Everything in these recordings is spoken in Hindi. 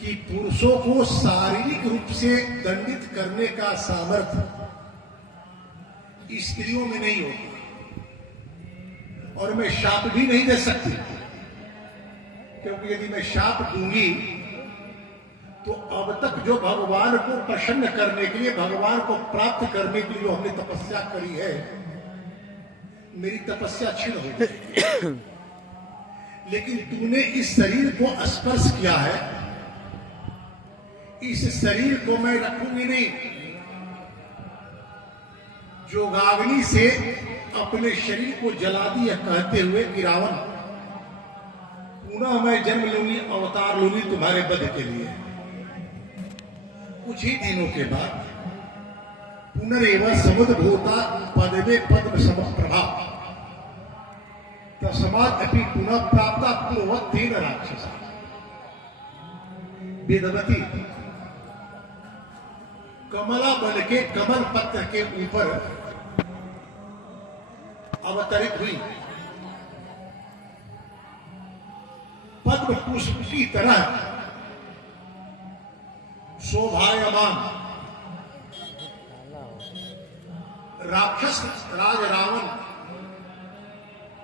कि पुरुषों को शारीरिक रूप से दंडित करने का सामर्थ्य स्त्रियों में नहीं होता। और मैं शाप भी नहीं दे सकती, क्योंकि यदि मैं शाप दूंगी तो अब तक जो भगवान को प्रसन्न करने के लिए, भगवान को प्राप्त करने के लिए जो हमने तपस्या करी है, मेरी तपस्या क्षीण हो गई। लेकिन तूने इस शरीर को स्पर्श किया है, इस शरीर को मैं रखूंगी नहीं। जोगाग्नि से अपने शरीर को जला दिया कहते हुए कि रावण, पुनः मैं जन्म लूंगी, अवतार लूंगी तुम्हारे वध के लिए। कुछ ही दिनों के बाद पुनरेव समुद्भूता पदवे पद्म समप्रभा तस्मात् अपि पुनः प्राप्ता पूर्ववत्तेन राक्षसा। वेदवती कमला बन के कमल पत्र के ऊपर अवतरित हुई, पद्म पुष्प की तरह शोभायमान। राक्षस राज रावण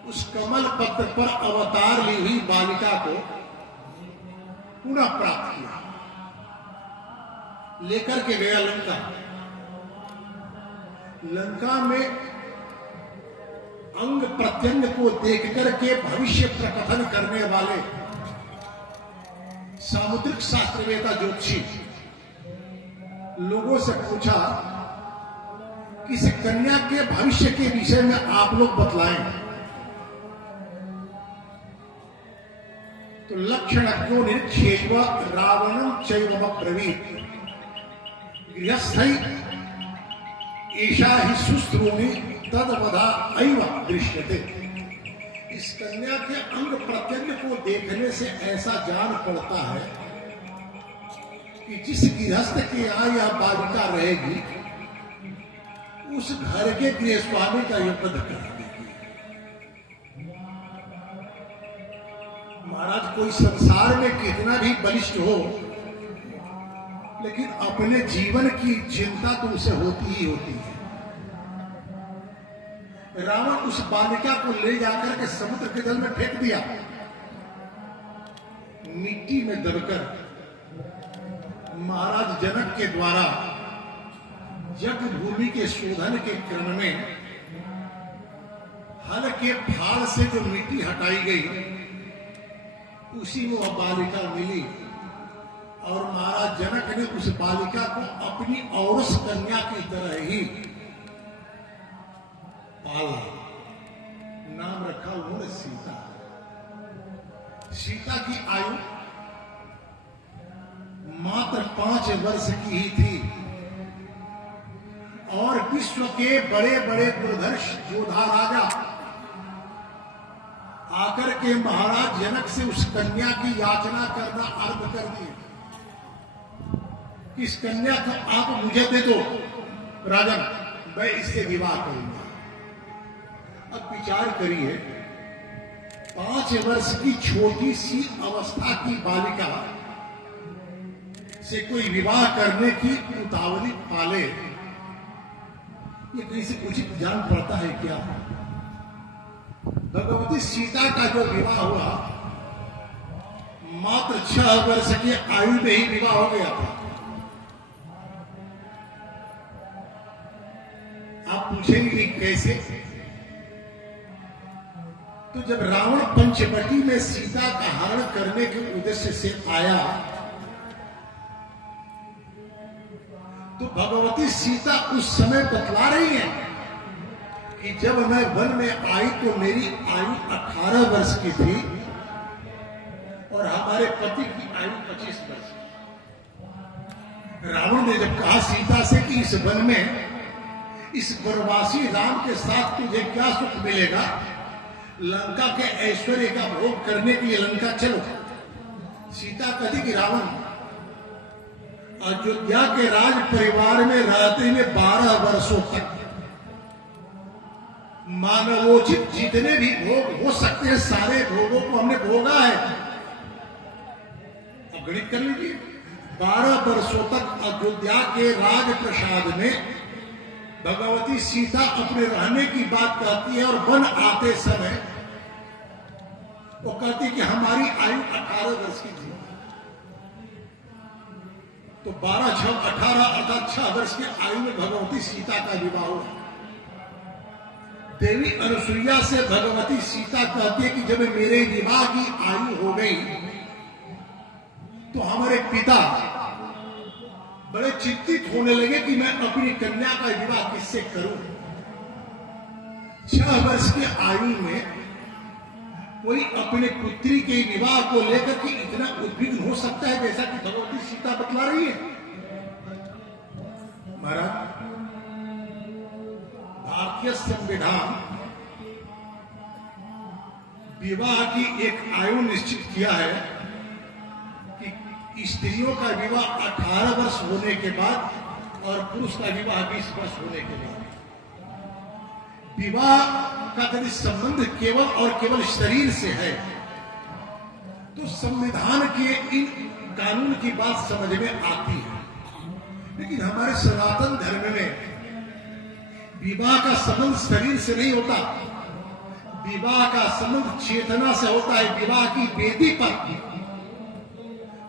उस कमल पत्र पर अवतार ली हुई बालिका को पुनः प्राप्त किया, लेकर के गया लंका। लंका में अंग प्रत्यंग को देख करके भविष्य प्रकथन करने वाले सामुद्रिक शास्त्रवेता ज्योतिषी लोगों से पूछा कि इस कन्या के भविष्य के विषय में आप लोग बतलाएं। तो लक्षणज्ञो निरीक्षेव रावणं चैवमब्रवीत् गृहस्थै एषा हि सुस्त्रोणी तद्वधा एव दृश्यते। इस कन्या के अंग प्रत्यंग को देखने से ऐसा जान पड़ता है कि जिस गृहस्थ के यहाँ यह बालिका रहेगी, उस घर के गृहस्वामी का यह वध कर देगी। महाराज, कोई संसार में कितना भी बलिष्ठ हो, लेकिन अपने जीवन की चिंता तो उसे होती ही होती है। रावण उस बालिका को ले जाकर के समुद्र के जल में फेंक दिया। मिट्टी में दबकर महाराज जनक के द्वारा जग भूमि के शोधन के क्रम में हल के फाड़ से जो मिट्टी हटाई गई, उसी में वह बालिका मिली। और महाराज जनक ने उस बालिका को अपनी औरस कन्या की तरह ही पाला। नाम रखा उन्होंने सीता। सीता की आयु मात्र 5 वर्ष की ही थी, और विश्व के बड़े बड़े दुर्धर्ष योद्धा राजा आकर के महाराज जनक से उस कन्या की याचना करना आरंभ कर दिए। इस कन्या को आप मुझे दे दो राजन, मैं इससे विवाह करूंगा। अब विचार करिए, 5 वर्ष की छोटी सी अवस्था की बालिका से कोई विवाह करने की उतावली पाले, ये कहीं से उचित जान पड़ता है क्या? भगवती सीता का जो विवाह हुआ, मात्र 6 वर्ष की आयु में ही विवाह हो गया था। आप पूछेंगे कि कैसे? तो जब रावण पंचवटी में सीता का हरण करने के उद्देश्य से आया, तो भगवती सीता उस समय बतला रही है कि जब मैं वन में आई तो मेरी आयु 18 वर्ष की थी और हमारे पति की आयु 25 वर्ष की। रावण ने जब कहा सीता से कि इस वन में इस वनवासी राम के साथ तुझे क्या सुख मिलेगा, लंका के ऐश्वर्य का भोग करने के लिए लंका चलो। सीता कहती कि रावण, अयोध्या के राज परिवार में रहते हुए 12 वर्षों तक मानवोचित जितने भी भोग हो सकते हैं, सारे भोगों को हमने भोगा है। अब गणित कर लीजिए, 12 वर्षों तक अयोध्या के राज प्रसाद में भगवती सीता अपने रहने की बात कहती है और वन आते समय वो कहती कि हमारी आयु 18 वर्ष की थी। तो 12, 6, 18 अर्थात 6 वर्ष की आयु में भगवती सीता का विवाह हुआ। देवी अनुसुईया से भगवती सीता कहती है कि जब मेरे विवाह की आयु हो गई तो हमारे पिता बड़े चिंतित होने लगे कि मैं अपनी कन्या का विवाह किससे करूं। 6 वर्ष की आयु में कोई अपने पुत्री के विवाह को लेकर के इतना उद्विग्न हो सकता है जैसा कि भगवती सीता बतला रही है। महाराज, भारतीय संविधान विवाह की एक आयु निश्चित किया है कि स्त्रियों का विवाह 18 वर्ष होने के बाद और पुरुष का विवाह 20 वर्ष होने के बाद। विवाह का यदि संबंध केवल और केवल शरीर से है तो संविधान के इन कानून की बात समझ में आती है, लेकिन हमारे सनातन धर्म में विवाह का संबंध शरीर से नहीं होता, विवाह का संबंध चेतना से होता है। विवाह की वेदी पर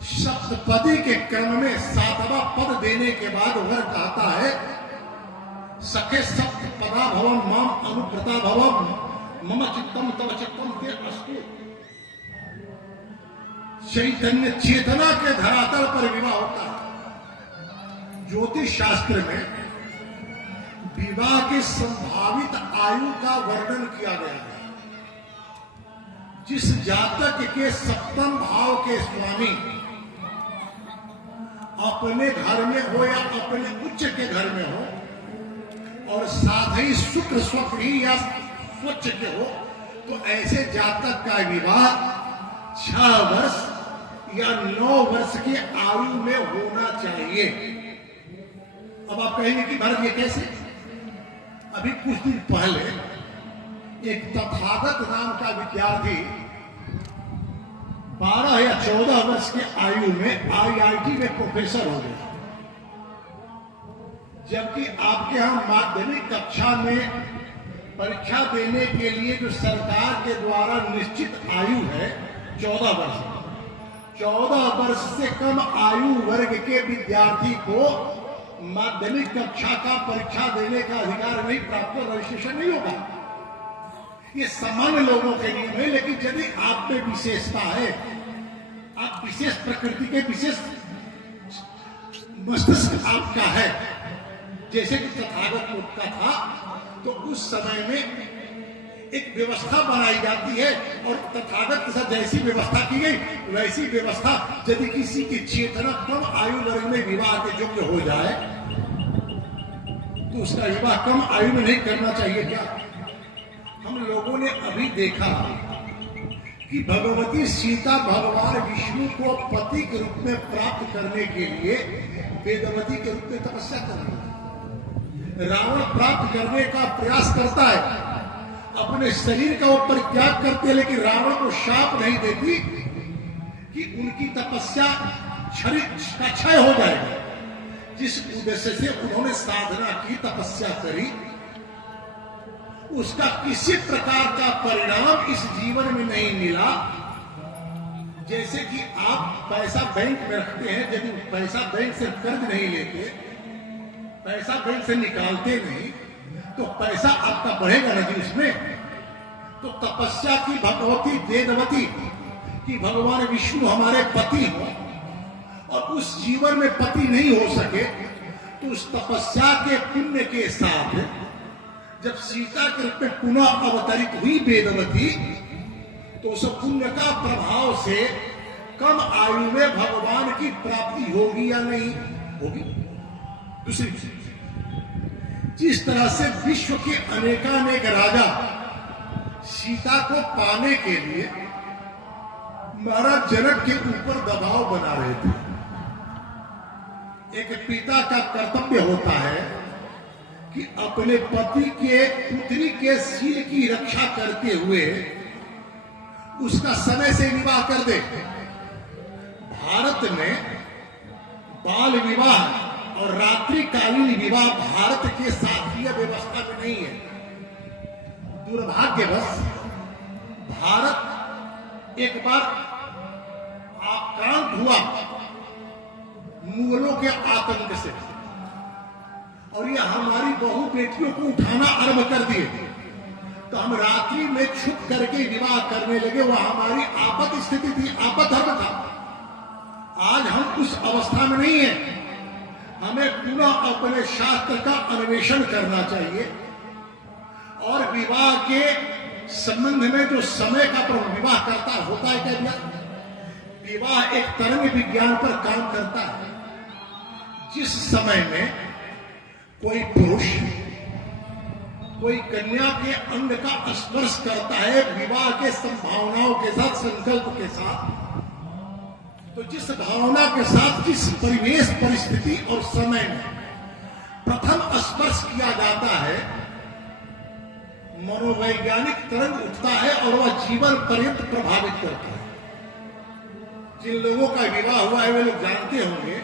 सप्तपदी के क्रम में 7वां पद देने के बाद वह कहता है सखे सप्तपदा भवम माम अनुव्रता भवम मम चित्तम तव चित्तम ते अस्तु। चैतन्य चेतना के धरातल पर विवाह होता है। ज्योतिष शास्त्र में विवाह की संभावित आयु का वर्णन किया गया है। जिस जातक के 7वें भाव के स्वामी अपने घर में हो या अपने उच्च के घर में हो और साथ ही शुक्र स्वक्री या स्वच्छ के हो तो ऐसे जातक का विवाह 6 वर्ष या 9 वर्ष की आयु में होना चाहिए। अब आप कहेंगे कि भारत ये कैसे? अभी कुछ दिन पहले एक तथागत नाम का विद्यार्थी 12 या 14 वर्ष की आयु में IIT में प्रोफेसर हो गया, जबकि आपके यहां माध्यमिक कक्षा में परीक्षा देने के लिए जो सरकार के द्वारा निश्चित आयु है 14 वर्ष। 14 वर्ष से कम आयु वर्ग के विद्यार्थी को माध्यमिक कक्षा का परीक्षा देने का अधिकार नहीं प्राप्त, रजिस्ट्रेशन नहीं होगा। ये सामान्य लोगों के लिए नहीं, लेकिन यदि आप में विशेषता है, आप विशेष प्रकृति के विशेष मस्तिष्क आपका है, जैसे कि तथागत का था, तो उस समय में एक व्यवस्था बनाई जाती है और तथागत के साथ जैसी व्यवस्था की गई वैसी व्यवस्था यदि किसी की चेतना कम आयु वर्ग में विवाह के योग्य हो जाए तो उसका विवाह कम आयु में नहीं करना चाहिए क्या? हम लोगों ने अभी देखा कि भगवती सीता भगवान विष्णु को पति के रूप में प्राप्त करने के लिए वेदवती के रूप में तपस्या कर रही है। रावण प्राप्त करने का प्रयास करता है, अपने शरीर का वो परित्याग करते हैं, लेकिन रावण को शाप नहीं देती कि उनकी तपस्या शरीर का क्षय हो जाएगा। जिस उद्देश्य से उन्होंने साधना की, तपस्या करी, उसका किसी प्रकार का परिणाम इस जीवन में नहीं मिला। जैसे कि आप पैसा बैंक में रखते हैं, यदि पैसा बैंक से कर्ज नहीं लेते, पैसा बैंक से निकालते नहीं, तो पैसा आपका बढ़ेगा नहीं उसमें। तो तपस्या की भगवती वेदवती कि भगवान विष्णु हमारे पति हो और उस जीवन में पति नहीं हो सके, तो उस तपस्या के पुण्य के साथ जब सीता के रूप में पुनः अवतरित हुई वेदवती, तो उस पुण्य का प्रभाव से कम आयु में भगवान की प्राप्ति होगी या नहीं होगी? दूसरी चीज, जिस तरह से विश्व के अनेकानेक राजा सीता को पाने के लिए महाराज जनक के ऊपर दबाव बना रहे थे। एक पिता का कर्तव्य होता है कि अपने पति के पुत्री के शील की रक्षा करते हुए उसका समय से विवाह कर दे। भारत भारत में बाल विवाह और रात्रिकालीन विवाह भारत के शास्त्रीय व्यवस्था में नहीं है। दुर्भाग्यवश भारत एक बार आक्रांत हुआ मुगलों के आतंक से, और ये हमारी बहु बेटियों को उठाना आरंभ कर दिए। तो हम रात्रि में छुप करके विवाह करने लगे। वह हमारी आपद स्थिति थी, आपद धर्म था। आज हम उस अवस्था में नहीं है। हमें पुनः अपने शास्त्र का अन्वेषण करना चाहिए और विवाह के संबंध में जो समय का विवाह करता होता है क्या? विवाह एक तरंग विज्ञान पर काम करता है। जिस समय में कोई पुरुष कोई कन्या के अंग का स्पर्श करता है विवाह के संभावनाओं के साथ, संकल्प के साथ, तो जिस भावना के साथ, जिस परिवेश परिस्थिति और समय में प्रथम स्पर्श किया जाता है, मनोवैज्ञानिक तरंग उठता है और वह जीवन पर्यंत प्रभावित करता है। जिन लोगों का विवाह हुआ है वे लोग जानते होंगे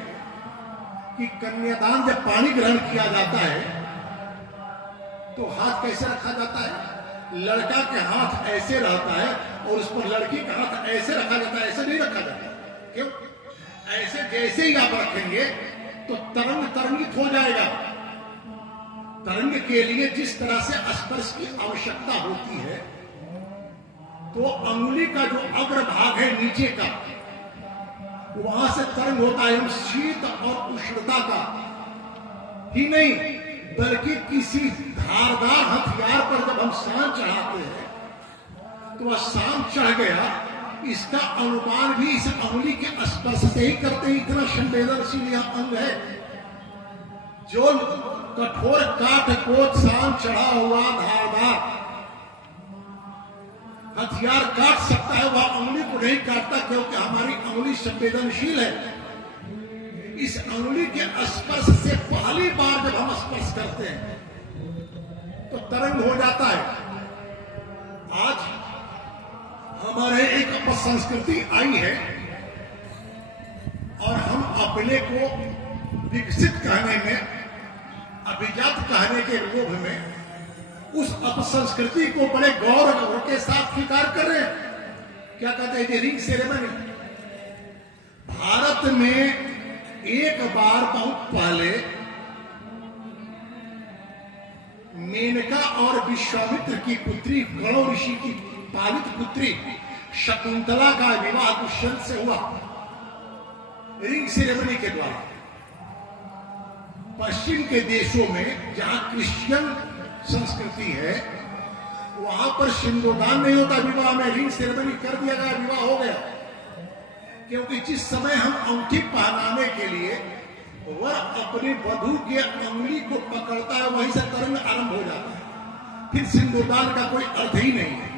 कि कन्यादान जब पानी ग्रहण किया जाता है तो हाथ कैसे रखा जाता है? लड़का के हाथ ऐसे रहता है और उस पर लड़की का हाथ ऐसे रखा जाता है, ऐसे नहीं रखा जाता। क्यों? ऐसे जैसे ही आप रखेंगे तो तरंग तरंगित हो जाएगा। तरंग के लिए जिस तरह से स्पर्श की आवश्यकता होती है, तो अंगुली का जो अग्रभाग है नीचे का, वहां से तरंग होता है। हम शीत और उष्णता का ही नहीं बल्कि किसी धारदार हथियार पर जब हम शान चढ़ाते हैं तो वह शान चढ़ गया, इसका अनुमान भी इस अंगुली के स्पर्श से ही करते हैं। इतना संवेदनशील यह अंग है। जो कठोर काट को शान चढ़ा हुआ धारदार हथियार काट सकता है, वह अंगुली को नहीं काटता, क्योंकि हमारी अंगुली संवेदनशील है। इस अंगुली के स्पर्श से पहली बार जब हम स्पर्श करते हैं तो तरंग हो जाता है। आज हमारे एक अपसंस्कृति आई है और हम अपने को विकसित कहने में, अभिजात कहने के लोभ में उस अपसंस्कृति को बड़े गौरव के साथ स्वीकार कर रहे हैं। क्या कहते हैं? Ring ceremony. भारत में एक बार बहुत पहले मेनका और विश्वामित्र की पुत्री, गणो ऋषि की पालित पुत्री शकुंतला का विवाह दुष्यंत से हुआ रिंग सेरेमनी के द्वारा। पश्चिम के देशों में जहां क्रिश्चियन संस्कृति है वहां पर सिंदूरदान नहीं होता विवाह में, रिंग सेरेमनी कर दिया गया, विवाह हो गया। क्योंकि जिस समय हम अंगूठी पहनाने के लिए वह अपनी वधू के अंगुली को पकड़ता है, वहीं से तरंग आरंभ हो जाता है। फिर सिंदूरदान का कोई अर्थ ही नहीं है।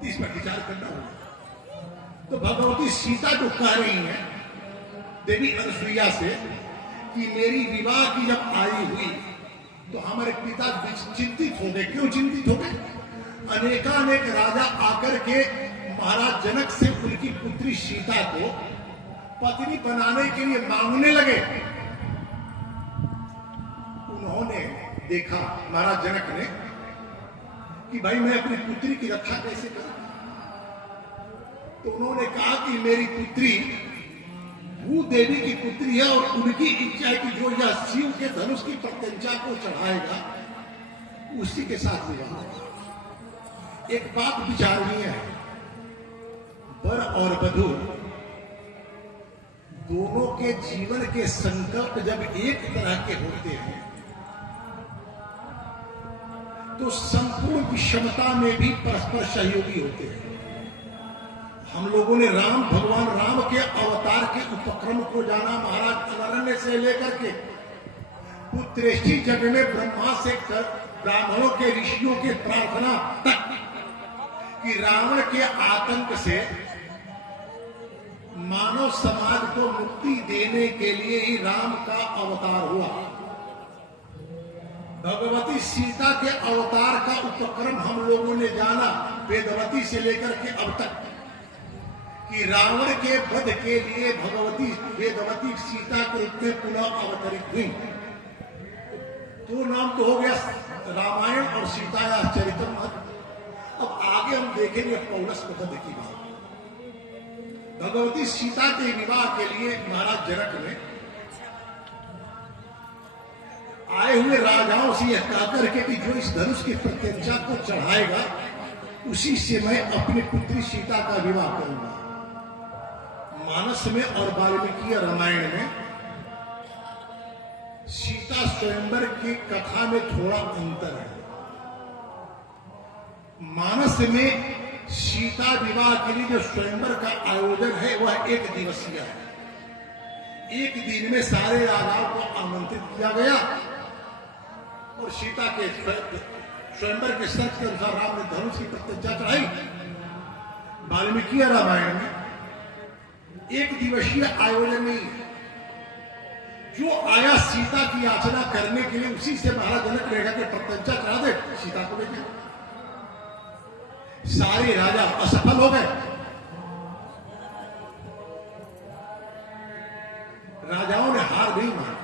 इस पर विचार करना होगा। तो भगवती सीता जो कह रही है देवी अनुसुईया से कि मेरी विवाह की जब आई हुई तो हमारे पिता चिंतित हो गए। क्यों चिंतित हो गए? अनेकानेक राजा आकर के महाराज जनक से उनकी पुत्री सीता को पत्नी बनाने के लिए मांगने लगे। उन्होंने देखा, महाराज जनक ने, कि भाई मैं अपनी पुत्री की रक्षा कैसे करूं? तो उन्होंने कहा कि मेरी पुत्री भूदेवी की पुत्री है और उनकी इच्छा है कि जो यह शिव के धनुष की प्रत्यंचा को चढ़ाएगा उसी के साथ विवाह होगा। एक बात विचारणीय है, वर और वधू दोनों के जीवन के संकल्प जब एक तरह के होते हैं तो संपूर्ण विषमता में भी परस्पर सहयोगी होते हैं। हम लोगों ने भगवान राम के अवतार के उपक्रम को जाना, महाराज अरण्य से लेकर के पुत्रेष्टि जग में ब्रह्मा से कर ब्राह्मणों के ऋषियों के प्रार्थना तक कि रावण के आतंक से मानव समाज को मुक्ति देने के लिए ही राम का अवतार हुआ। भगवती सीता के अवतार का उपक्रम हम लोगों ने जाना वेदवती से लेकर के अब तक कि रावण के वध के लिए भगवती वेदवती सीता के रूप में पुनः अवतरित हुई। तो नाम तो हो गया रामायण और सीता या चरितमृत। अब आगे हम देखेंगे पौलुस के वध की बात। भगवती सीता के विवाह के लिए महाराज जनक ने आए हुए राजाओं से यह कहकर के कि जो इस धनुष की प्रत्यंचा को चढ़ाएगा उसी से मैं अपनी पुत्री सीता का विवाह करूंगा। मानस में और वाल्मीकि रामायण में सीता स्वयंवर की कथा में थोड़ा अंतर है। मानस में सीता विवाह के लिए जो स्वयंवर का आयोजन है वह 1 दिवसीय है। 1 दिन में सारे राजाओं को आमंत्रित किया गया और सीता के स्वयंवर के शर्त के अनुसार राम ने धनुष की प्रत्यंचा चढ़ाई। वाल्मीकि रामायण में 1 दिवसीय आयोजन नहीं है। जो आया सीता की याचना करने के लिए उसी से महाराज जनक ने कहा कि प्रत्यंचा चढ़ा दे, सीता को लेकर। सारे राजा असफल हो गए। राजाओं ने हार नहीं मानी,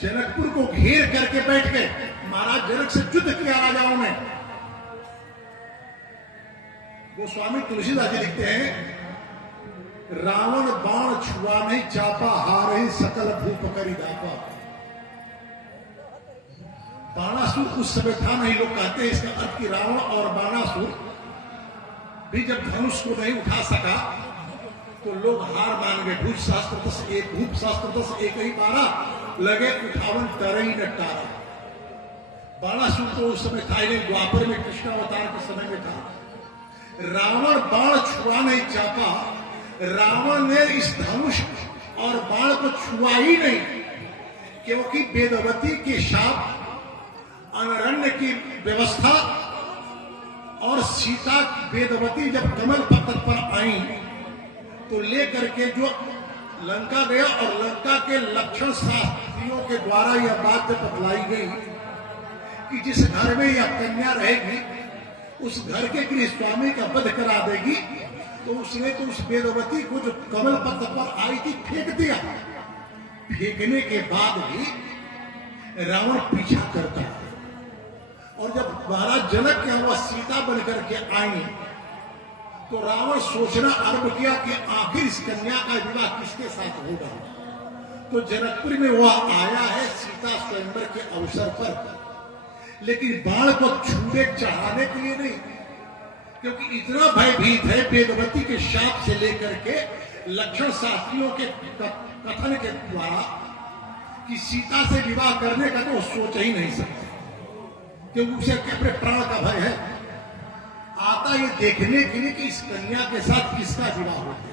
जनकपुर को घेर करके बैठ गए। महाराज जनक से युद्ध किया राजाओं ने। गोस्वामी तुलसीदास जी लिखते हैं, रावण बाण छुआ नहीं चापा, हार ही सकल भूप करी दापा। बाणासुर उस समय था नहीं। लोग कहते हैं इसका अर्थ कि रावण और बाणासुर भी जब धनुष को नहीं उठा सका तो लोग हार मान गए। भूप शास्त्र 1 ही 12 लगे, 58 तरह ही न टारा। बाणासुर तो उस समय था ही नहीं, द्वापर में कृष्ण अवतार के समय में था। रावण बाण छुआ नहीं चापा, रावण ने इस धनुष और बाण को छुआ ही नहीं, क्योंकि वेदवती के शाप, अनरण्य की व्यवस्था और सीता वेदवती जब कमल पत्र पर आई तो लेकर के जो लंका गया और लंका के लक्षण शास्त्रियों के द्वारा यह बात जब बतलाई गई कि जिस घर में यह कन्या रहेगी उस घर के गृह स्वामी का वध करा देगी, तो उसने तो उस वेदवती को जो कमल पत्र पर आई थी फेंक दिया। फेंकने के बाद भी रावण पीछा करता है। और जब महाराज जनक के वह सीता बनकर के आई तो रावण सोचना आरंभ किया कि आखिर इस कन्या का विवाह किसके साथ होगा। तो जनकपुर में वह आया है सीता स्वयंवर के अवसर पर, लेकिन बाण को छूने चढ़ाने के लिए नहीं, क्योंकि इतना भयभीत है वेदवती के शाप से लेकर के लक्षण शास्त्रियों के कथन के द्वारा कि सीता से विवाह करने का तो सोच ही नहीं सकता, क्योंकि उसे अपने प्राण का भय है। आता ये देखने के लिए कि इस कन्या के साथ किसका विवाह होता है,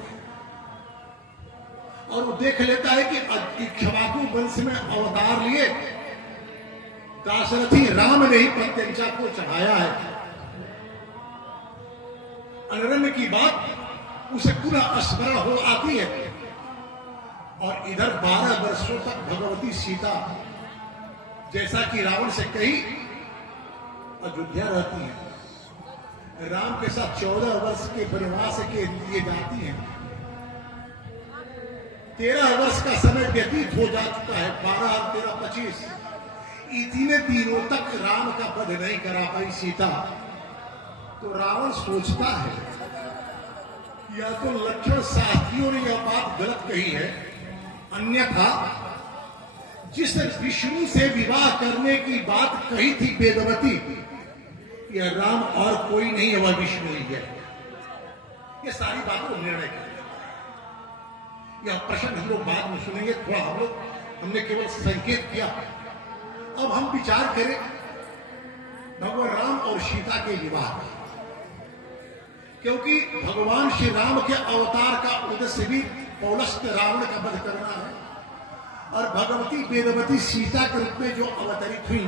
और वो देख लेता है कि इक्ष्वाकु वंश में अवतार लिए दाशरथी राम ने ही प्रत्यंचा को चढ़ाया है। अनरण्य की बात उसे पुनः स्मरण हो आती है। और इधर 12 वर्षों तक भगवती सीता जैसा कि रावण से कही अयोध्या रहती है। राम के साथ 14 वर्ष के वनवास के लिए जाती हैं। 13 वर्ष का समय व्यतीत हो जा चुका है। 12, 13, 25 इतने दिनों तक राम का वध नहीं करा पाई सीता। तो रावण सोचता है या तो लक्षण शास्त्रियों ने यह बात गलत कही है, अन्यथा जिस विष्णु से विवाह करने की बात कही थी वेदवती, यह राम और कोई नहीं है, वह विष्णु ही है। ये सारी बातों को निर्णय किया। यह प्रश्न हम लोग बाद में सुनेंगे, थोड़ा हमने केवल संकेत किया। अब हम विचार करें भगवान राम और सीता के विवाह, क्योंकि भगवान श्री राम के अवतार का उद्देश्य भी पौलुस के रावण का वध करना है, और भगवती वेदवती सीता के रूप में जो अवतरित हुई,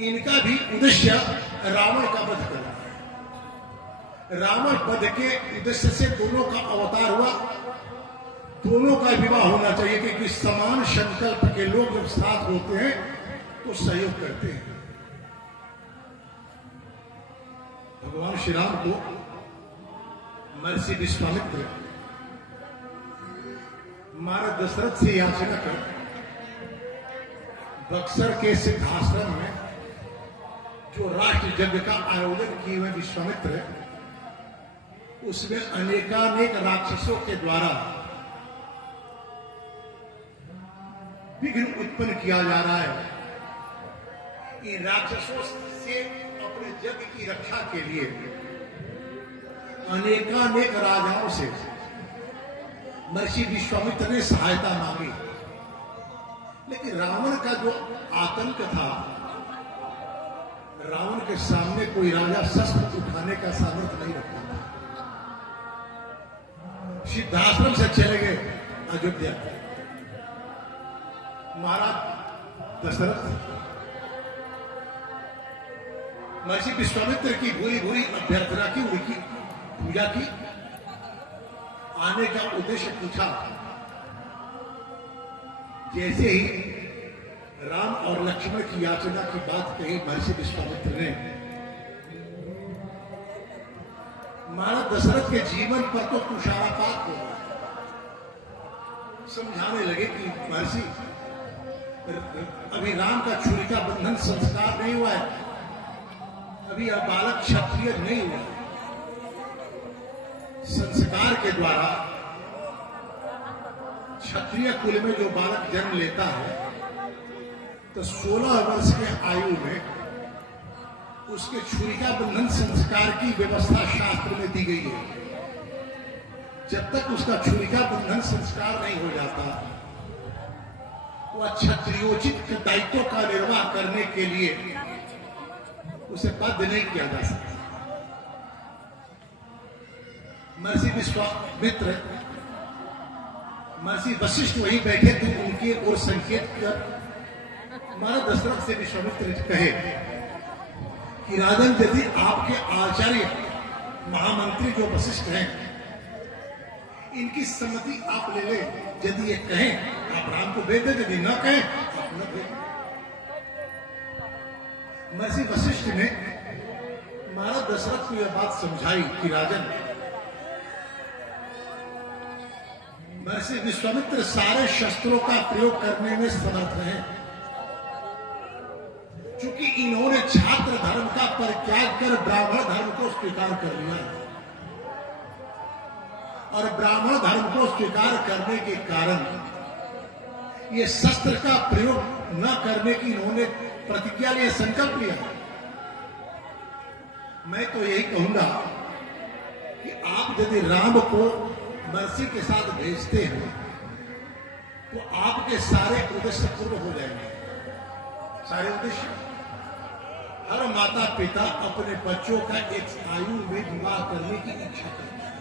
इनका भी उद्देश्य रावण का वध करना है। रावण वध के उद्देश्य से दोनों का अवतार हुआ, दोनों का विवाह होना चाहिए, क्योंकि समान संकल्प के लोग जब साथ होते हैं तो सहयोग करते हैं। भगवान श्री राम को महर्षि विश्वामित्र महाराज दशरथ से याचना कर बक्सर के सिद्धाश्रम में जो राष्ट्र यज्ञ का आयोजन किए हुए विश्वामित्र है, उसमें अनेकानेक राक्षसों के द्वारा विघ्न उत्पन्न किया जा रहा है। इन राक्षसों से अपने यज्ञ की रक्षा के लिए अनेकानेक राजाओं से महर्षि विश्वामित्र ने सहायता मांगी, लेकिन रावण का जो आतंक था, रावण के सामने कोई राजा शस्त्र उठाने का सामर्थ्य नहीं रखता था। सिद्धाश्रम से चले गए अयोध्या। महाराज दशरथ महर्षि विश्वामित्र की बुरी बुरी अभ्यर्थना की, उनकी पूजा की, आने का उद्देश्य पूछा। जैसे ही राम और लक्ष्मण की याचना की बात कही महर्षि विश्वामित्र ने, महाराज दशरथ के जीवन पर तो तुषारपात हो, समझाने लगे कि महर्षि अभी राम का छुरी का बंधन संस्कार नहीं हुआ है, अभी यह बालक क्षत्रिय नहीं हुआ। संस्कार के द्वारा क्षत्रिय कुल में जो बालक जन्म लेता है तो 16 वर्ष के आयु में उसके छुरिका बंधन संस्कार की व्यवस्था शास्त्र में दी गई है। जब तक उसका छुरिका बंधन संस्कार नहीं हो जाता, वह क्षत्रियोचित दायित्वों का निर्वाह करने के लिए उसे बाध्य नहीं किया जा सकता। महर्षि विश्वामित्र, महर्षि वशिष्ठ वहीं बैठे थे, उनके ओर संकेत कर महाराज दशरथ से विश्वामित्र कहे कि राजन, यदि आपके आचार्य महामंत्री जो वशिष्ठ हैं, इनकी सम्मति आप ले लें। यदि ये कहें आप राम को भेज दें, यदि न कहें आप न भेजें। महर्षि वशिष्ठ ने महाराज दशरथ को यह बात समझाई कि राजन, महर्षि विश्वामित्र सारे शस्त्रों का प्रयोग करने में समर्थ हैं, क्योंकि इन्होंने छात्र धर्म का परित्याग कर ब्राह्मण धर्म को स्वीकार कर लिया है, और ब्राह्मण धर्म को स्वीकार करने के कारण ये शस्त्र का प्रयोग न करने की इन्होंने प्रतिज्ञा लिया, संकल्प लिया। मैं तो यही कहूंगा कि आप यदि राम को महर्षि के साथ भेजते हैं तो आपके सारे उद्देश्य पूर्ण हो जाएंगे। सारे उद्देश्य, हर माता पिता अपने बच्चों का एक आयु में विवाह करने की इच्छा करते हैं।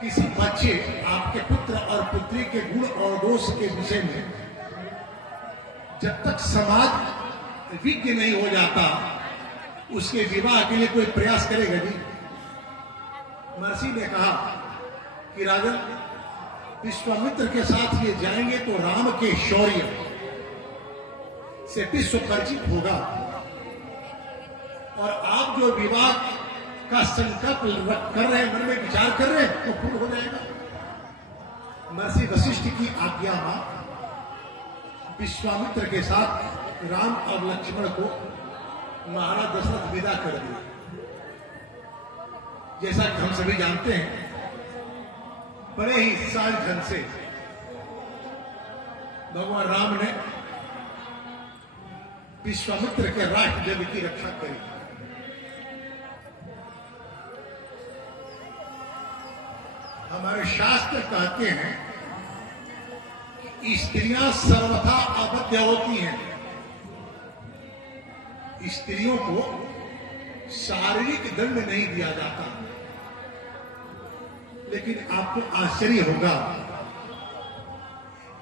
किसी बच्चे, आपके पुत्र और पुत्री के गुण और दोष के विषय में जब तक समाज विज्ञ नहीं हो जाता, उसके विवाह के लिए कोई प्रयास करेगा जी। महर्षि ने कहा कि राजन, विश्वामित्र के साथ ये जाएंगे तो राम के शौर्य से विश्व परिचित होगा, और आप जो विवाह का संकल्प कर रहे हैं, मन में विचार कर रहे हैं, तो पूर्ण हो जाएगा। महर्षि वशिष्ठ की आज्ञा में विश्वामित्र के साथ राम और लक्ष्मण को महाराज दशरथ विदा कर दिया। जैसा कि हम सभी जानते हैं, बड़े ही साल ढंग से भगवान राम ने विश्वामित्र के राष्ट्र यज्ञ की रक्षा करी। हमारे शास्त्र कहते हैं कि स्त्रियां सर्वथा अबद्ध होती हैं। स्त्रियों को शारीरिक दंड नहीं दिया जाता, लेकिन आपको आश्चर्य होगा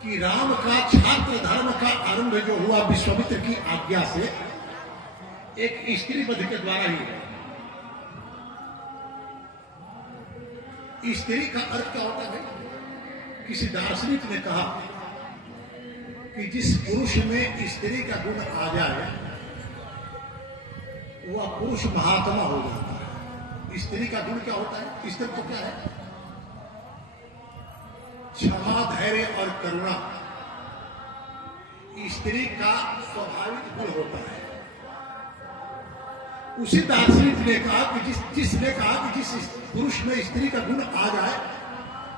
कि राम का छात्र धर्म का आरंभ जो हुआ विश्वामित्र की आज्ञा से, एक स्त्री वध के द्वारा ही। स्त्री का अर्थ क्या होता है? किसी दार्शनिक ने कहा कि जिस पुरुष में स्त्री का गुण आ जाए, वह पुरुष महात्मा हो जाता है। स्त्री का गुण क्या होता है? स्त्री तो क्या है? क्षमा, धैर्य और करुणा स्त्री का स्वाभाविक गुण होता है। उसी दार्शनिक ने कहा कि जिसने कहा कि जिस पुरुष में स्त्री का गुण आ जाए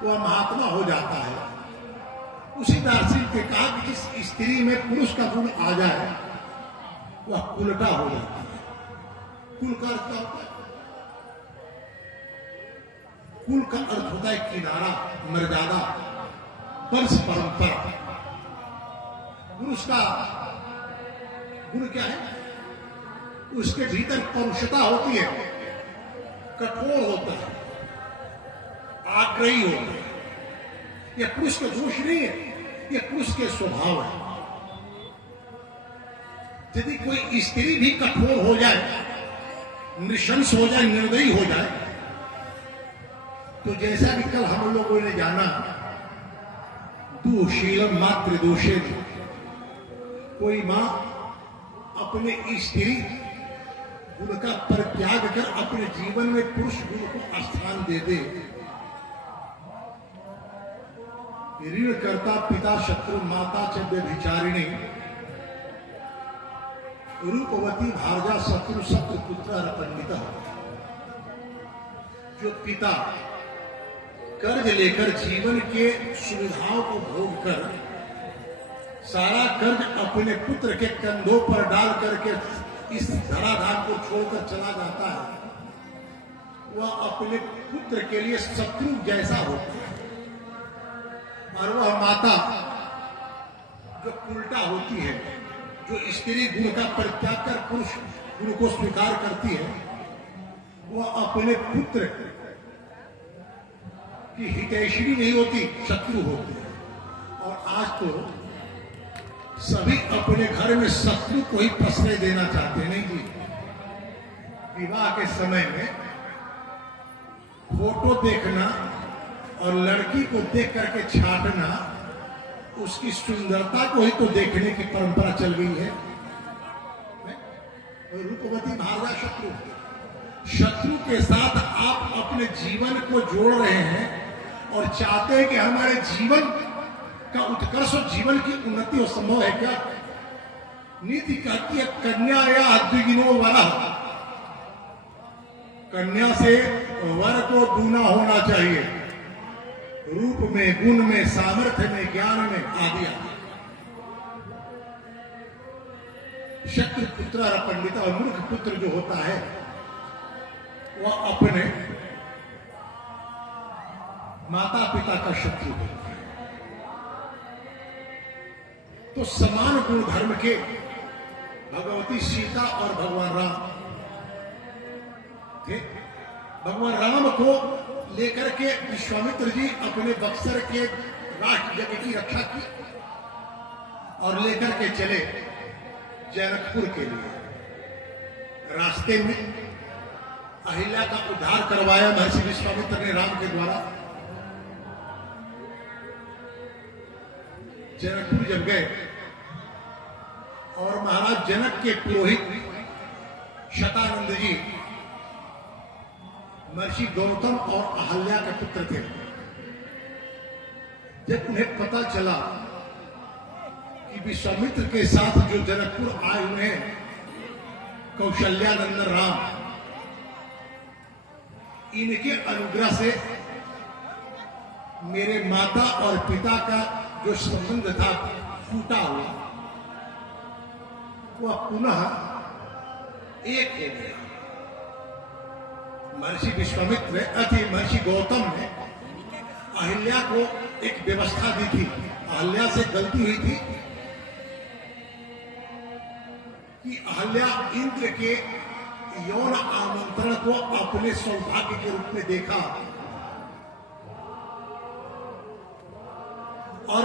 वह महात्मा हो जाता है, उसी दार्शनिक ने कहा कि जिस स्त्री में पुरुष का गुण आ जाए वह कुलटा हो जाता है। कुल का अर्थ क्या होता है? कुल का अर्थ होता है किनारा, मर्यादा, वंश परंपरा। पुरुष का गुण क्या है? उसके भीतर परुषता होती है, कठोर होता है, आग्रही होता है। यह पुरुष का दोष नहीं है, यह पुरुष के स्वभाव है। यदि कोई स्त्री भी कठोर हो जाए, नृशंस हो जाए, निर्दयी हो जाए, तो जैसा कि कल हम लोगों ने जाना, दुःशीलम मात्र दोषे, कोई मां अपने स्त्री गुण का परित्याग कर अपने जीवन में पुरुष गुण को स्थान दे दे। ऋण करता पिता शत्रु माता च व्यभिचारिणी, रूपवती भार्या शत्रु शत्रु पुत्र पंडिता। जो पिता कर्ज लेकर जीवन के सुविधाओं को भोग कर सारा कर्ज अपने पुत्र के कंधों पर डाल करके इस धराधाम को छोड़कर चला जाता है, वह अपने पुत्र के लिए शत्रु जैसा होता है। और वह माता जो उल्टा होती है, जो स्त्री गुण का परित्याग कर पुरुष गुण को स्वीकार करती है, वह अपने पुत्र की हितैषिणी नहीं होती, शत्रु होती है। और आज तो सभी अपने घर में शत्रु को ही प्रश्रय देना चाहते हैं। नहीं जी, विवाह के समय में फोटो देखना और लड़की को देख करके छाटना, उसकी सुंदरता को ही तो देखने की परंपरा चल गई है। रूपवती भार्या शत्रु, शत्रु के साथ आप अपने जीवन को जोड़ रहे हैं और चाहते हैं कि हमारे जीवन का उत्कर्ष और जीवन की उन्नति और संभव है क्या? नीति कहती है कन्या या द्विगुणो वर, कन्या से वर को दूना होना चाहिए, रूप में, गुण में, सामर्थ्य में, ज्ञान में, आदि आदि। शत्रु पुत्र और पंडित और मूर्ख पुत्र जो होता है वह अपने माता पिता का शत्रु होता है। तो समान गुण धर्म के भगवती सीता और भगवान राम थे। भगवान राम को लेकर के विश्वामित्र जी अपने बक्सर के राष्ट्र यज्ञ की रक्षा की और लेकर के चले जनकपुर के लिए। रास्ते में अहिल्या का उद्धार करवाया महर्षि विश्वामित्र ने राम के द्वारा। जनकपुर जब गए और महाराज जनक के पुरोहित शतानंद जी महर्षि गौतम और अहल्या के पुत्र थे। जब उन्हें पता चला कि विश्वामित्र के साथ जो जनकपुर आए हुए हैं कौशल्यानंदन राम, इनके अनुग्रह से मेरे माता और पिता का जो संबंध था टूटा हुआ, वह पुनः एक हो गया। महर्षि विश्वामित्र अति महर्षि गौतम ने अहिल्या को एक व्यवस्था दी थी। अहिल्या से गलती हुई थी कि अहिल्या इंद्र के यौन आमंत्रण को अपने सौभाग्य के रूप में देखा और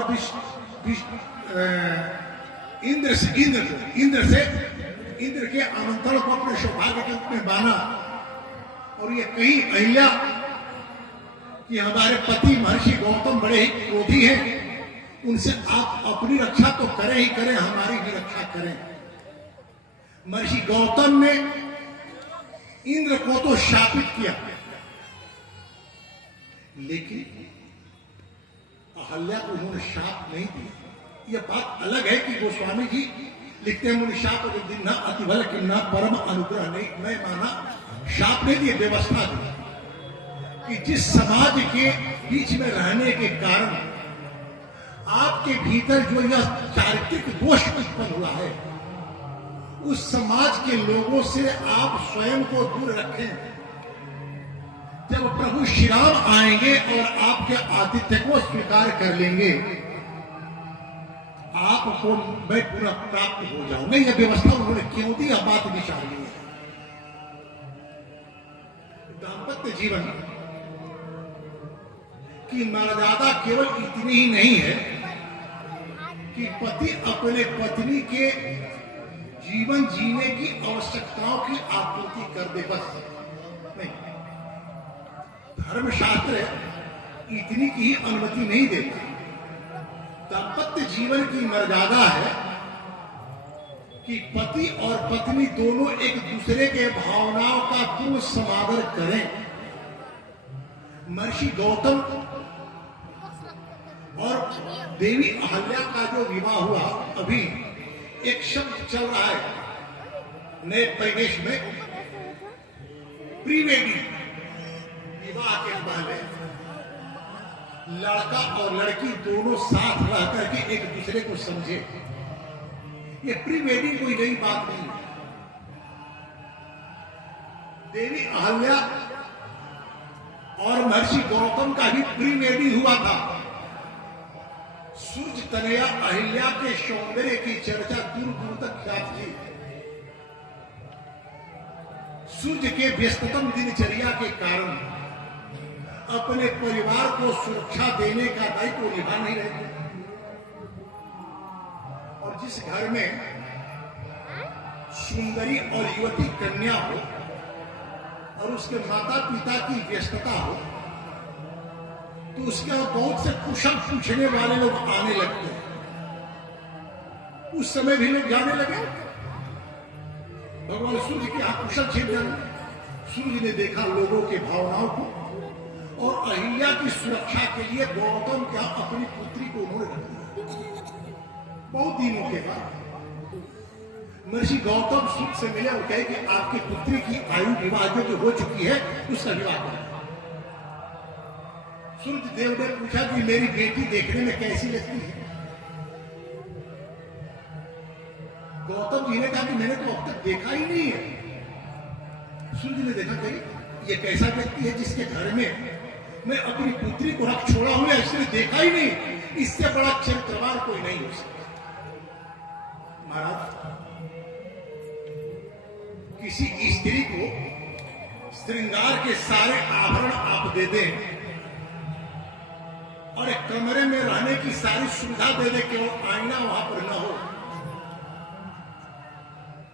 इंद्र के आमंत्रण को अपने सौभाग्य के रूप में माना। और ये कहीं अहिल्या कि हमारे पति महर्षि गौतम बड़े ही क्रोधी हैं, उनसे आप अपनी रक्षा तो करें ही करें, हमारी भी रक्षा करें। महर्षि गौतम ने इंद्र को तो शापित किया, लेकिन अहल्या को उन्होंने शाप नहीं दिया। यह बात अलग है कि गोस्वामी जी लिखते हैं, मुनि शाप दिन न अतिबल कि न परम अनुग्रह नहीं, मैं माना शाप नहीं दिए, व्यवस्था दी कि जिस समाज के बीच में रहने के कारण आपके भीतर जो यह चारित्रिक दोष उत्पन्न हुआ है, उस समाज के लोगों से आप स्वयं को दूर रखें। जब प्रभु श्री राम आएंगे और आपके आतिथ्य को स्वीकार कर लेंगे, आपको मैं पूरा प्राप्त हो जाऊंगा। यह व्यवस्था उन्होंने क्यों दी, यह बात विचारनी है। दाम्पत्य जीवन की मर्यादा केवल इतनी ही नहीं है कि पति अपने पत्नी के जीवन जीने की आवश्यकताओं की आपूर्ति कर दे, बस नहीं। धर्मशास्त्र इतनी की ही अनुमति नहीं देता। दाम्पत्य जीवन की मर्यादा है कि पति और पत्नी दोनों एक दूसरे के भावनाओं का पूर्ण समादर करें। महर्षि गौतम और देवी अहल्या का जो विवाह हुआ, अभी एक शब्द चल रहा है नए परिवेश में, प्री वेडिंग। विवाह के पहले लड़का और लड़की दोनों साथ रह करके एक दूसरे को समझे। ये प्री वेडिंग कोई नई बात नहीं है। देवी अहल्या और महर्षि गौतम का भी प्री वेडिंग हुआ था। सूर्य तनया अहिल्या के सौंदर्य की चर्चा दूर दूर तक ख्यात थी। सूर्य के व्यस्ततम दिनचर्या के कारण अपने परिवार को सुरक्षा देने का दायित्व निभा नहीं रहे थे। और जिस घर में सुंदरी और युवती कन्या हो और उसके माता पिता की व्यस्तता हो, तो उसके बहुत से कुशल पूछने वाले लोग आने लगते हैं। उस समय भी लोग जाने लगे भगवान सूर्य के यहां कुशल छीन जाने। सूर्य ने देखा लोगों के भावनाओं को और अहिल्या की सुरक्षा के लिए गौतम क्या अपनी पुत्री को उन्होंने रख दिया। बहुत दिनों के बाद महर्षि गौतम सूर्य से मिले और कहे कि आपकी पुत्री की आयु विवाह जो हो चुकी है, उसका विवाह करें। सूर्य देव ने पूछा कि मेरी बेटी देखने में कैसी लगती है? गौतम जी ने कहा कि मैंने तो अब तक देखा ही नहीं है। सूर्य ने देखा कि ये कैसा व्यक्ति है जिसके घर में मैं अपनी पुत्री को रख छोड़ा हूं, इसने देखा ही नहीं। इससे बड़ा चरित्रवान कोई नहीं हो सकता। महाराज, किसी स्त्री को श्रृंगार के सारे आभरण आप दे दें और एक कमरे में रहने की सारी सुविधा दे दे, केवल आईना वहां पर न हो,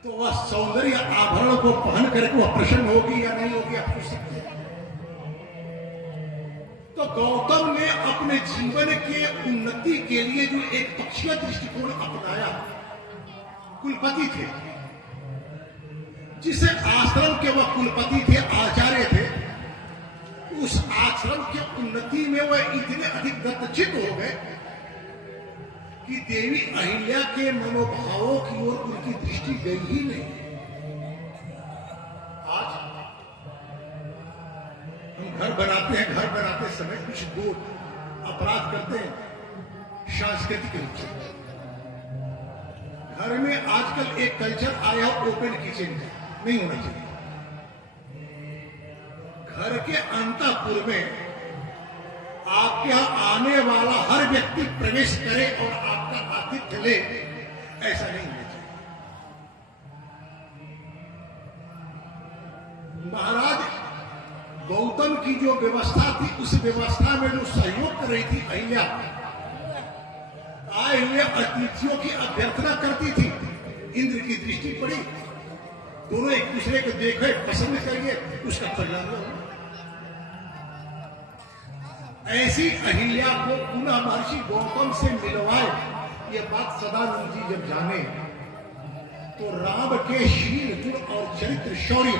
तो वह सौंदर्य आभरण को पहन करके वह प्रसन्न होगी या नहीं होगी, आप पूछ सकते हैं। तो गौतम ने अपने जीवन के उन्नति के लिए जो एक पक्षीय दृष्टिकोण अपनाया, कुलपति थे, जिसे आश्रम के वह कुलपति थे, आचार्य थे, उस आश्रम के उन्नति में वह इतने अधिक दत्तचित हो गए कि देवी अहिल्या के मनोभावों की ओर उनकी दृष्टि गई ही नहीं। आज हम घर बनाते हैं, घर बनाते समय कुछ लोग अपराध करते हैं सांस्कृतिक रूप से। घर में आजकल एक कल्चर आया ओपन किचन का, नहीं होना चाहिए। घर के अंतःपुर में आपके यहां आने वाला हर व्यक्ति प्रवेश करे और आपका आतिथ्य ले, ऐसा नहीं होना चाहिए। महाराज गौतम की जो व्यवस्था थी, उस व्यवस्था में जो सहयोग कर रही थी अहिल्या, आए हुए अतिथियों की अभ्यर्थना करती थी। इंद्र की दृष्टि पड़ी, दोनों एक दूसरे को देखे, पसंद करिए, उसका परिणाम हुआ। ऐसी अहिल्या को पुनः महर्षि गौतम से मिलवाए। ये बात सदानंद जी जब जाने तो राम के शील, गुण और चरित्र, शौर्य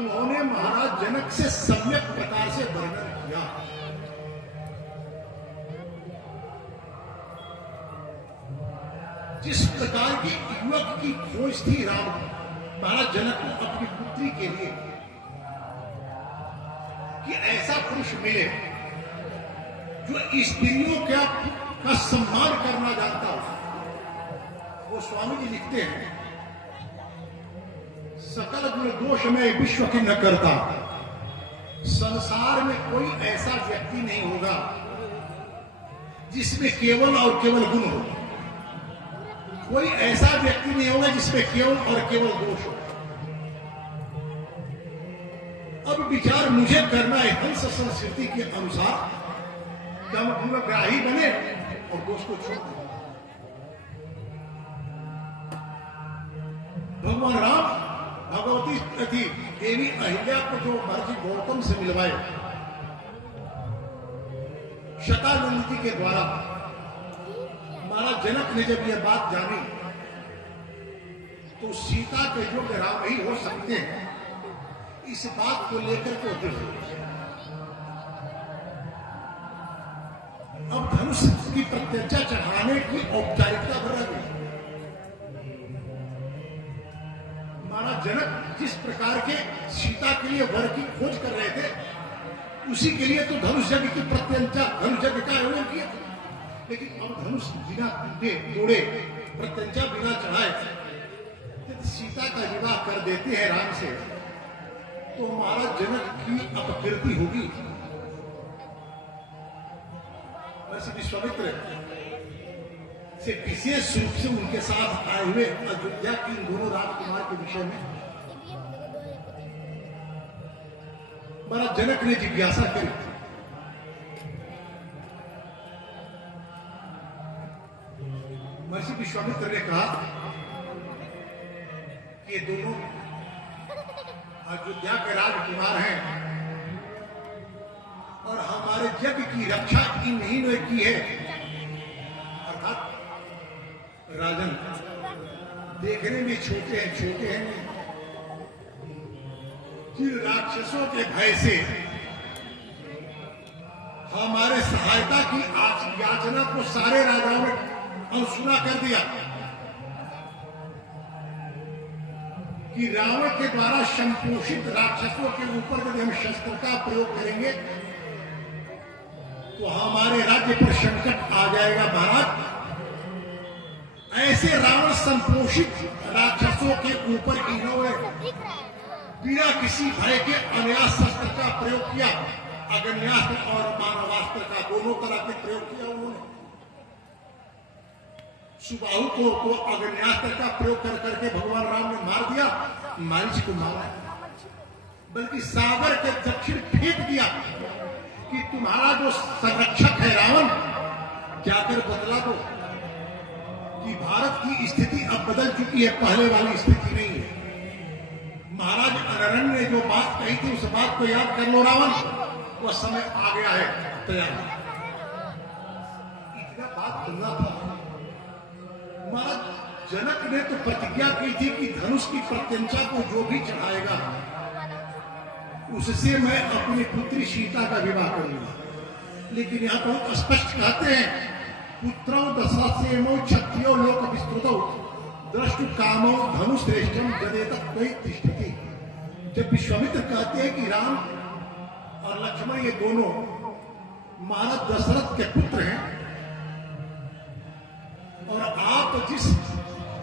उन्होंने महाराज जनक से सम्यक प्रकार से वर्णन किया। जिस प्रकार की युवक की खोज थी राम महाराज जनक को अपनी पुत्री के लिए कि ऐसा पुरुष मिले जो स्त्रियों का सम्मान करना जानता हो। वो स्वामी जी लिखते हैं, सकल गुण दोष में विश्व की न करता, संसार में कोई ऐसा व्यक्ति नहीं होगा जिसमें केवल और केवल गुण हो। कोई ऐसा व्यक्ति नहीं होगा जिसमें केवल और केवल दोष हो। अब विचार मुझे करना है हंस संस्कृति के अनुसार कि हम गुणग्राही बने और दोष को छोड़ दें। भगवान राम भगवती थी देवी अहिल्या को जो महर्षि गौतम से मिलवाए शतानंदी के द्वारा, महाराज जनक ने जब यह बात जानी तो सीता के योग्य राम ही हो सकते हैं, इस बात को लेकर के उद्देश्य अब धनुष की प्रत्यक्षा चढ़ाने की औपचारिकता बढ़ गई। महाराज जनक जिस प्रकार के सीता के लिए वर की खोज कर रहे थे, उसी के लिए तो धनुष यज्ञ की प्रत्यक्षा, धनुष यज्ञ का आयोजन किया था। लेकिन अब धनुष बिना तोड़े, प्रत्यक्षा बिना चढ़ाए यदि सीता का विवाह कर देते हैं राम से, तो महाराज जनक की अपकीर्ति होगी। वैसे विश्वामित्र से विशेष रूप से उनके साथ आए हुए अयोध्या की इन दोनों राजकुमार के विषय में महाराज जनक ने जिज्ञासा करी। महर्षि विश्वामित्र ने कहा कि ये दोनों अयोध्या के राजकुमार हैं और हमारे यज्ञ की रक्षा इन्हीं ने की है। अर्थात राजन देखने में छोटे हैं नहीं। जिन राक्षसों के भय से हमारे सहायता की याचना को सारे राजाओं ने अनसुना कर दिया कि रावण के द्वारा संपोषित राक्षसों के ऊपर यदि हम शस्त्र का प्रयोग करेंगे तो हमारे राज्य पर संकट आ जाएगा। महाराज ऐसे रावण संपोषित राक्षसों के ऊपर इन्होंने बिना किसी भय के अनायास शस्त्र का प्रयोग किया। अग्न्यास्त्र और मानवास्त्र का दोनों तरह के प्रयोग किया उन्होंने। सुबाहु को अग्न्यास्त्र का प्रयोग कर करके भगवान राम ने मार दिया, मारीच को मारा, बल्कि सागर के दक्षिण फेंक दिया कि तुम्हारा जो संरक्षक है रावण, जाकर बदला दो कि भारत की स्थिति अब बदल चुकी है, पहले वाली स्थिति नहीं है। महाराज अनरण्य ने जो बात कही थी उस बात को याद कर लो रावण, वह समय आ गया है तैयार। इतना बात सुनना था। महाराज जनक ने तो प्रतिज्ञा की थी कि धनुष की प्रत्यंचा को जो भी चढ़ाएगा उससे मैं अपनी पुत्री सीता का विवाह करूंगा। लेकिन यहाँ बहुत स्पष्ट कहते हैं, पुत्रों दशासेमो क्षत्रियो लोक विस्तृतौ दृष्टु कामो धनुश्रेष्ठम जदेत कोई तिष्ठति। जब विश्वामित्र कहते हैं कि राम और लक्ष्मण ये दोनों महाराज दशरथ के पुत्र हैं और आप जिस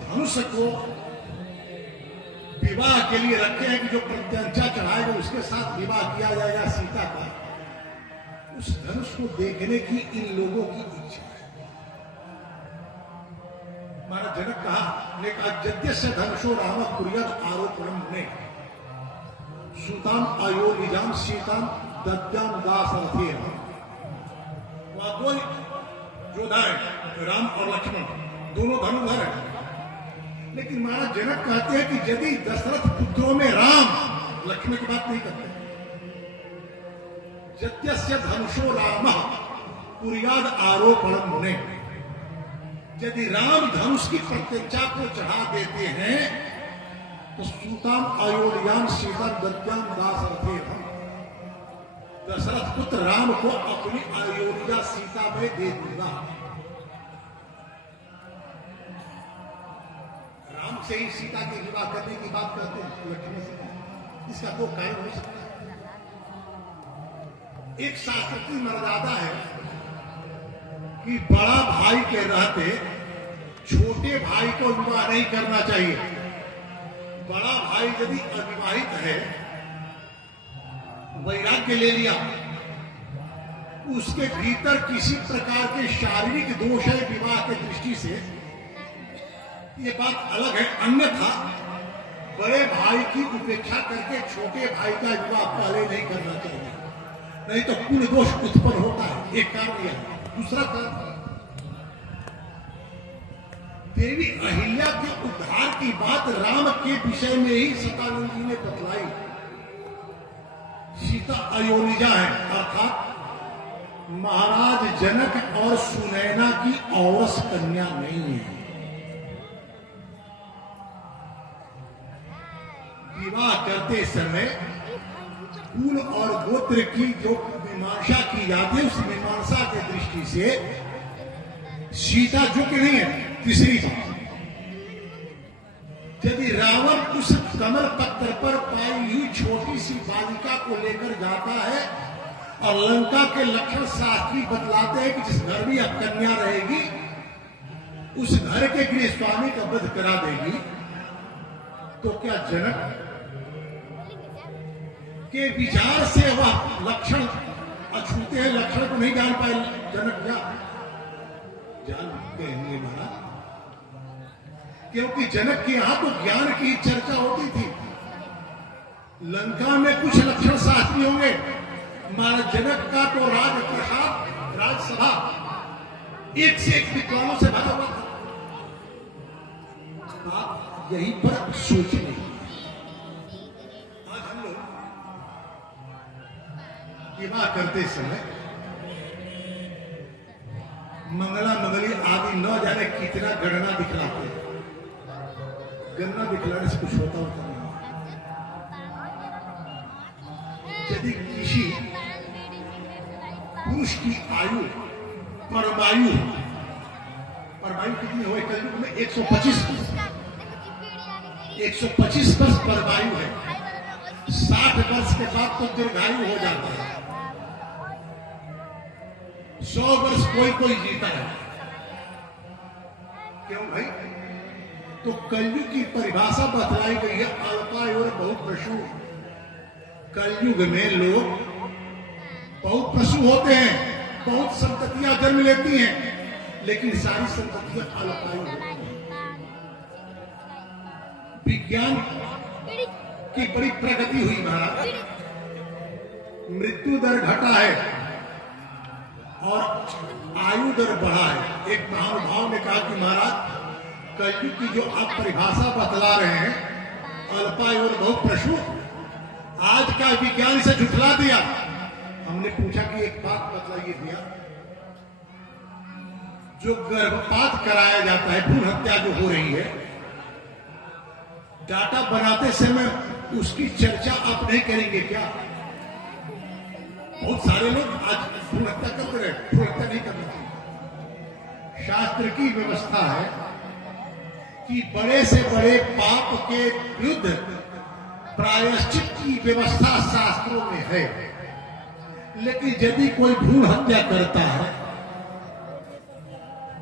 धनुष को विवाह के लिए रखे हैं कि जो प्रत्यंचा चढ़ाएगा उसके साथ विवाह किया जाएगा सीता का, उस धनुष को देखने की इन लोगों की इच्छा है। महाराज जनक कहा यद्यस्य धनुषो राम कुर्यात् आरोपणम ने सुताम आयो निजाम सीताम दद्याम दासरथे। वहां दो योद्धा है, राम और लक्ष्मण, दोनों धनुधर हैं। लेकिन महाराज जनक कहते हैं कि यदि दशरथ पुत्रों में राम, लक्ष्मण की बात नहीं करते, यद्यस्य धनुषो राम कुर्यात् आरोपणम मुने, यदि राम धनुष की प्रत्यक्षा को चढ़ा देते हैं तो सूताम अयोध्याम सीता दत्याम दास रथे हम, दशरथ पुत्र राम को अपनी अयोध्या सीता में दे दूंगा। राम से ही सीता के विवाह करने की बात करते हैं लक्ष्मण से, इसका कोई कारण हो सकता है? एक शास्त्र की मर्यादा है कि बड़ा भाई के रहते छोटे भाई को विवाह नहीं करना चाहिए। बड़ा भाई यदि अविवाहित है, वैराग्य ले लिया, उसके भीतर किसी प्रकार के शारीरिक दोष है विवाह की दृष्टि से, ये बात अलग है। अन्यथा बड़े भाई की उपेक्षा करके छोटे भाई का विवाह पहले नहीं करना चाहिए, नहीं तो कुल दोष उत्पन्न होता है। एक कारण यह है। दूसरा कारण, देवी अहिल्या के उद्धार की बात राम के विषय में ही सतानंद जी ने बतलाई। सीता अयोनिजा है, अर्थात महाराज जनक और सुनैना की औरस कन्या नहीं है। विवाह करते समय कुल और गोत्र की जो मीमांसा की जाती है, उस मीमांसा की दृष्टि से सीता जो कि नहीं है। तीसरी बात, यदि रावण उस कमल पत्थर पर पाई हुई छोटी सी बालिका को लेकर जाता है और लंका के लक्षण शास्त्री बतलाते हैं कि जिस घर में अब कन्या रहेगी उस घर के गृह स्वामी का वध करा देगी, तो क्या जनक के विचार से वह लक्षण अछूते हैं? लक्षण को नहीं जान पाए जनक, क्या जानते हैं महाराज? क्योंकि जनक के यहां तो ज्ञान की चर्चा होती थी। लंका में कुछ लक्षण शास्त्री होंगे, महाराज जनक का तो राजप्रसाद, राजसभा एक से एक विद्वानों से भरा हुआ था। आप यहीं पर सोचने, आज हम लोग विवाह करते समय मंगला मंगली आदि न जाने कितना गणना दिखलाते हैं। गणना दिखलाने से कुछ होता नहीं। यदि किसी पुरुष की आयु परमायु कितनी हो? कलयुग में 125 वर्ष परमायु है। 60 वर्ष के बाद तो दीर्घायु हो जाता है। 100 वर्ष कोई जीता है। क्यों भाई? तो कलयुग की परिभाषा बतलाई गई है, अल्पायु और बहुत पशु। कलयुग में लोग बहुत पशु होते हैं, बहुत संततियां जन्म लेती हैं, लेकिन सारी संततियां अल्पायु होती हैं। विज्ञान की बड़ी प्रगति हुई महाराज, मृत्यु दर घटा है और आयु दर बढ़ा है। एक महानुभाव ने कहा कि महाराज कलयुग की जो आप परिभाषा बतला रहे हैं, अल्पायु और बहुत पशु, आज का विज्ञान से झुठला दिया। हमने पूछा कि एक बात बतलाइए भैया, जो गर्भपात कराया जाता है, भ्रूण हत्या जो हो रही है, डाटा बनाते समय उसकी चर्चा आप नहीं करेंगे क्या? बहुत सारे लोग आज भ्रूण हत्या करते रहे, भ्रूण हत्या नहीं करना चाहिए। शास्त्र की व्यवस्था है कि बड़े से बड़े पाप के विरुद्ध प्रायश्चित की व्यवस्था शास्त्रों में है, लेकिन यदि कोई भ्रूण हत्या करता है,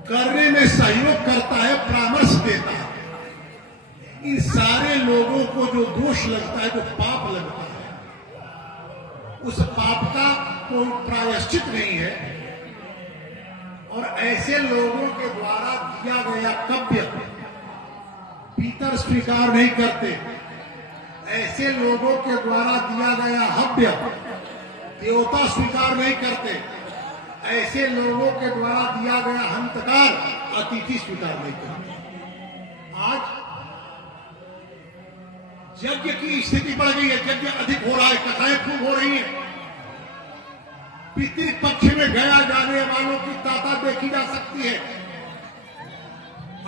करने में सहयोग करता है, परामर्श देता है, इन सारे लोगों को जो दोष लगता है, जो पाप लगता है, उस पाप का कोई प्रायश्चित नहीं है। और ऐसे लोगों के द्वारा दिया गया कव्य पितर स्वीकार नहीं करते, ऐसे लोगों के द्वारा दिया गया हव्य देवता स्वीकार नहीं करते, ऐसे लोगों के द्वारा दिया गया हंतकार अतिथि स्वीकार नहीं करते। आज यज्ञ की स्थिति बढ़ गई है, यज्ञ अधिक हो रहा है, कथाएं खूब हो रही हैं। पितृपक्ष में गया जाने वालों की तादाद देखी जा सकती है।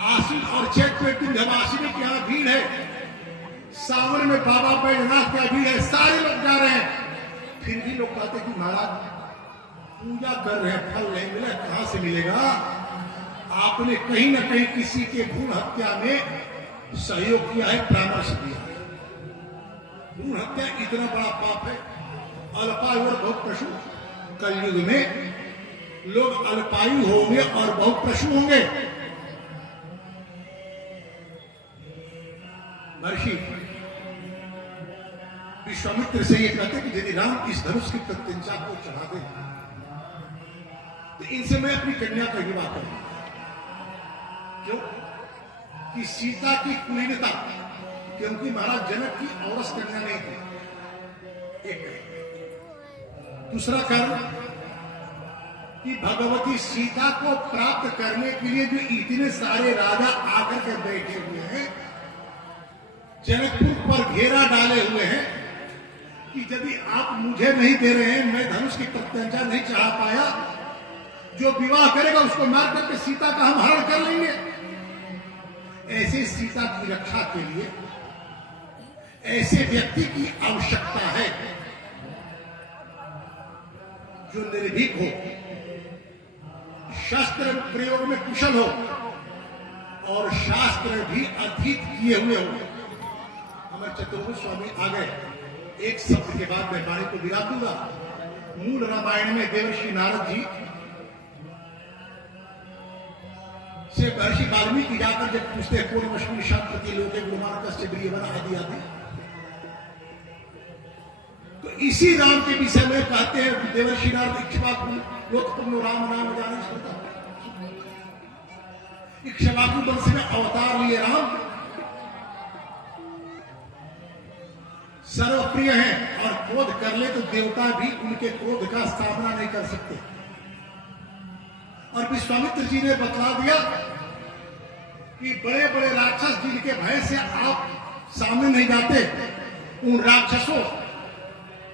आश्विन और चैत में विंध्यवासिनी की यहां भीड़ है, सावन में बाबा बैजनाथ का भीड़ है, सारे लोग जा रहे हैं, फिर भी लोग कहते कि महाराज पूजा कर रहे हैं, फल नहीं मिला, कहां से मिलेगा? आपने कहीं ना कहीं किसी के भ्रूण हत्या में सहयोग किया है, परामर्श दिया। भ्रूण हत्या इतना बड़ा पाप है। अल्पायु और बहुत पशु, कलयुग में लोग अल्पायु होंगे और बहुत पशु होंगे। महर्षि विश्वामित्र से ये कहते कि यदि राम इस धनुष की प्रत्यंचा को चढ़ा दे तो इनसे मैं अपनी कन्या का विवाह करूंगा। क्यों? कि सीता की कुलीनता, क्योंकि महाराज जनक की औरस कन्या नहीं थी, एक। दूसरा कारण कि भगवती सीता को प्राप्त करने के लिए जो इतने सारे राजा आकर के बैठे हुए हैं, जनकपुर पर घेरा डाले हुए हैं कि यदि आप मुझे नहीं दे रहे हैं, मैं धनुष की प्रत्यंचा नहीं चढ़ा पाया, जो विवाह करेगा उसको मार करके सीता का हम हरण कर लेंगे। ऐसे सीता की रक्षा के लिए ऐसे व्यक्ति की आवश्यकता है जो निर्भीक हो, शस्त्र प्रयोग में कुशल हो और शास्त्र भी अधीत किए हुए हो। हमारे चतुर्भुज स्वामी आ गए, एक शब्द के बाद मैं वाणी को विराम दूंगा। मूल रामायण में देवर्षि नारद जी से महर्षि वाल्मीकि जाकर जब पूछते हैं पूर्णमश्मी शांति लोके गुरुमान कस्य ब्रियवन आदि आदि, तो इसी राम के विषय में कहते हैं देवर्षि नारद इक्ष्वाकु लोकपुण्य राम नाम जाने सुनता। इक्ष्वाकु वंश में अवतार लिए राम सर्वप्रिय हैं और क्रोध कर ले तो देवता भी उनके क्रोध का सामना नहीं कर सकते। और विश्वामित्र जी ने बतला दिया कि बड़े बड़े राक्षस जिनके भय से आप सामने नहीं जाते, उन राक्षसों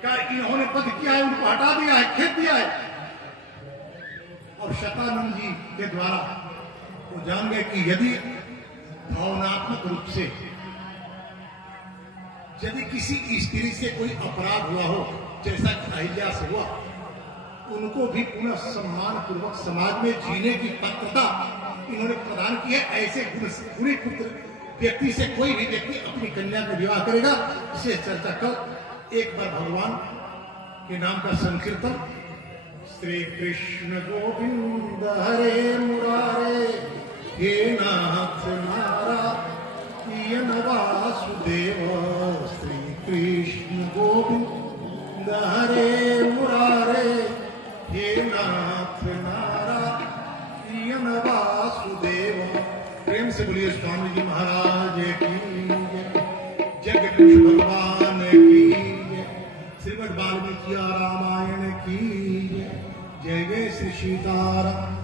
का इन्होंने वध किया है, उनको हटा दिया है, खेत दिया है। और शतानंद जी के द्वारा वो जान गए कि यदि भावनात्मक रूप से यदि किसी स्त्री से कोई अपराध हुआ हो, जैसा कि अहिल्या से हुआ, उनको भी पुनः सम्मान पूर्वक समाज में जीने की पात्रता इन्होंने प्रदान की है। ऐसे गुणी पुत्र व्यक्ति से कोई भी व्यक्ति अपनी कन्या का विवाह करेगा, इसे चर्चा कर एक बार भगवान के नाम का संकीर्तन। श्री कृष्ण गोविंद हरे मुरारे, हे नाथ नारायण वासुदेव। श्री कृष्ण गोविंद हरे मुरारे, हे नाथ नारायण वासुदेव। प्रेम से बोलिए स्वामी जी महाराज की जय, जगदीश भगवान की जय, श्रीमद् वाल्मीकि रामायण की जय, जय जय श्री सीताराम।